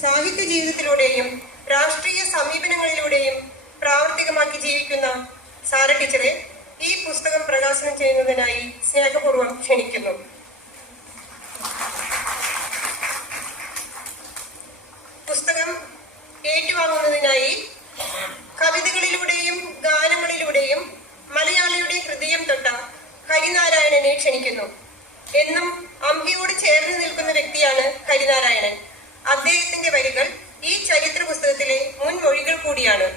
സാഹിത്യ ജീവിതത്തിലൂടെയും രാഷ്ട്രീയ സമീപനങ്ങളിലൂടെയും പ്രാവർത്തികമാക്കി ജീവിക്കുന്ന സാര ടീച്ചറെ ഈ പുസ്തകം പ്രകാശനം ചെയ്യുന്നതിനായി സ്നേഹപൂർവ്വം ക്ഷണിക്കുന്നു. പുസ്തകം ഏറ്റുവാങ്ങുന്നതിനായി കവിതകളിലൂടെയും ഗാനങ്ങളിലൂടെയും മലയാളിയുടെ ഹൃദയം തൊട്ട ഹരിനാരായണനെ ക്ഷണിക്കുന്നു. എന്നും അമ്പിയോട് ചേർന്ന് നിൽക്കുന്ന വ്യക്തിയാണ് ഹരിനാരായണൻ. അദ്ദേഹത്തിന്റെ വരികൾ ഈ ചരിത്ര പുസ്തകത്തിലെ മുൻമൊഴികൾ കൂടിയാണ്.